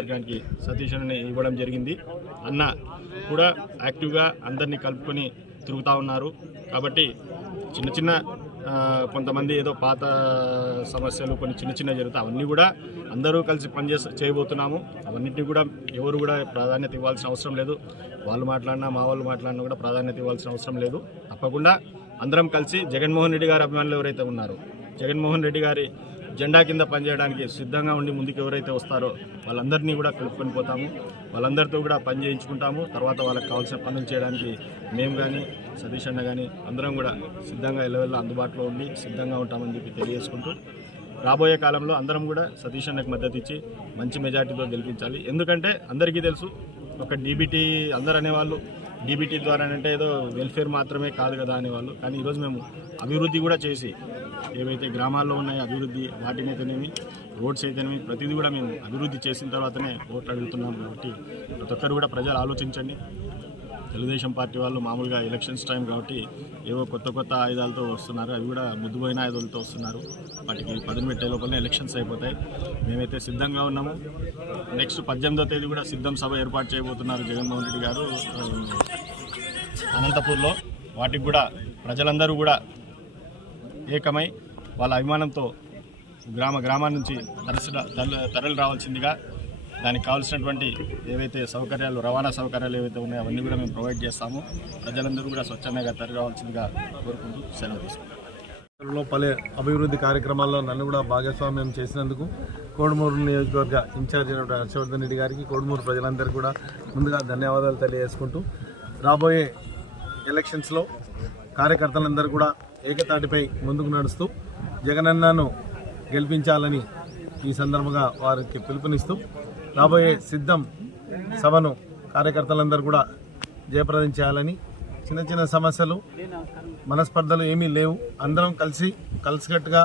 నియోజకవర్గానికి సతీష్ అని ఇవ్వడం జరిగింది. అన్న కూడా యాక్టివ్గా అందరినీ కలుపుకొని తిరుగుతూ ఉన్నారు. కాబట్టి చిన్న చిన్న కొంతమంది ఏదో పాత సమస్యలు కొన్ని చిన్న చిన్న జరుగుతాయి అవన్నీ కూడా అందరూ కలిసి పనిచేసి చేయబోతున్నాము. అవన్నింటినీ కూడా ఎవరు కూడా ప్రాధాన్యత ఇవ్వాల్సిన అవసరం లేదు. వాళ్ళు మాట్లాడినా మా వాళ్ళు మాట్లాడినా కూడా ప్రాధాన్యత ఇవ్వాల్సిన అవసరం లేదు. తప్పకుండా అందరం కలిసి జగన్మోహన్ రెడ్డి గారి అభిమానులు ఎవరైతే ఉన్నారో జగన్మోహన్ రెడ్డి గారి జెండా కింద పనిచేయడానికి సిద్ధంగా ఉండి ముందుకు ఎవరైతే వస్తారో వాళ్ళందరినీ కూడా కలుపుకొని పోతాము. వాళ్ళందరితో కూడా పని చేయించుకుంటాము. తర్వాత వాళ్ళకి కావాల్సిన పనులు చేయడానికి మేము కానీ సతీష్ అన్న కానీ అందరం కూడా సిద్ధంగా ఎల్లవెల్ల అందుబాటులో ఉండి సిద్ధంగా ఉంటామని చెప్పి తెలియజేసుకుంటూ రాబోయే కాలంలో అందరం కూడా సతీష్ అన్నకు మద్దతు ఇచ్చి మంచి మెజార్టీతో గెలిపించాలి. ఎందుకంటే అందరికీ తెలుసు ఒక డీబీటీ అందరు అనేవాళ్ళు డీబీటీ ద్వారా అంటే ఏదో వెల్ఫేర్ మాత్రమే కాదు కదా అనేవాళ్ళు కానీ ఈరోజు మేము అభివృద్ధి కూడా చేసి ఏవైతే గ్రామాల్లో ఉన్నాయో అభివృద్ధి వాటిని అయితేనేమి రోడ్స్ అయితేనేమి ప్రతిదీ కూడా మేము అభివృద్ధి చేసిన తర్వాతనే ఓట్లు అడుగుతున్నాం కాబట్టి ప్రతి ఒక్కరు కూడా ప్రజలు ఆలోచించండి. తెలుగుదేశం పార్టీ వాళ్ళు మామూలుగా ఎలక్షన్స్ టైం కాబట్టి ఏవో కొత్త కొత్త ఆయుధాలతో వస్తున్నారు. అవి కూడా ముద్దుపోయిన ఆయుధాలతో వస్తున్నారు. వాటికి పదును పెట్టే లోపలనే ఎలక్షన్స్ అయిపోతాయి. మేమైతే సిద్ధంగా ఉన్నాము. నెక్స్ట్ పద్దెనిమిదో తేదీ కూడా సిద్ధం సభ ఏర్పాటు చేయబోతున్నారు జగన్మోహన్ రెడ్డి గారు అనంతపూర్లో. వాటికి కూడా ప్రజలందరూ కూడా ఏకమై వాళ్ళ అభిమానంతో గ్రామ గ్రామాల నుంచి తరలి తరలి రావాల్సిందిగా దానికి కావాల్సినటువంటి ఏవైతే సౌకర్యాలు రవాణా సౌకర్యాలు ఏవైతే ఉన్నాయో అవన్నీ కూడా మేము ప్రొవైడ్ చేస్తాము. ప్రజలందరూ కూడా స్వచ్ఛందంగా తరగవలసిందిగా కోరుకుంటూ సెలవు తీసుకుంటాం పలు అభివృద్ధి కార్యక్రమాల్లో నన్ను కూడా భాగస్వామ్యం చేసినందుకు కోడుమూరు నియోజకవర్గ ఇన్ఛార్జ్ అయినటువంటి హర్షవర్ధన్ రెడ్డి గారికి కోడుమూరు ప్రజలందరూ కూడా ముందుగా ధన్యవాదాలు తెలియజేసుకుంటూ రాబోయే ఎలక్షన్స్లో కార్యకర్తలందరూ కూడా ఏకతాటిపై ముందుకు నడుస్తూ జగనన్నను గెలిపించాలని ఈ సందర్భంగా వారికి పిలుపునిస్తూ రాబోయే సిద్ధం సభను కార్యకర్తలందరూ కూడా జయప్రదం చేయాలని చిన్న చిన్న సమస్యలు మనస్పర్ధలు ఏమీ లేవు. అందరం కలిసి కలిసికట్టుగా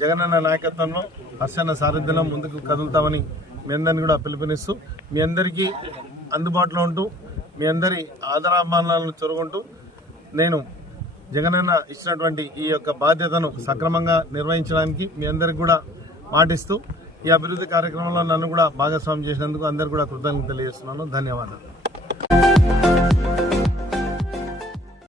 జగనన్న నాయకత్వంలో హర్షన్న సారథ్యంలో ముందుకు కదులుతామని మీ అందరిని కూడా పిలుపునిస్తూ మీ అందరికీ అందుబాటులో ఉంటూ మీ అందరి ఆదరాభిమానాలను చొరుగుంటూ నేను జగనన్న ఇచ్చినటువంటి ఈ యొక్క బాధ్యతను సక్రమంగా నిర్వహించడానికి మీ అందరికి కూడా మాటిస్తూ ఈ అభివృద్ధి కార్యక్రమంలో నన్ను కూడా భాగస్వామ్యం చేసినందుకు అందరు కూడా కృతజ్ఞతలు తెలియజేస్తున్నాను. ధన్యవాదాలు.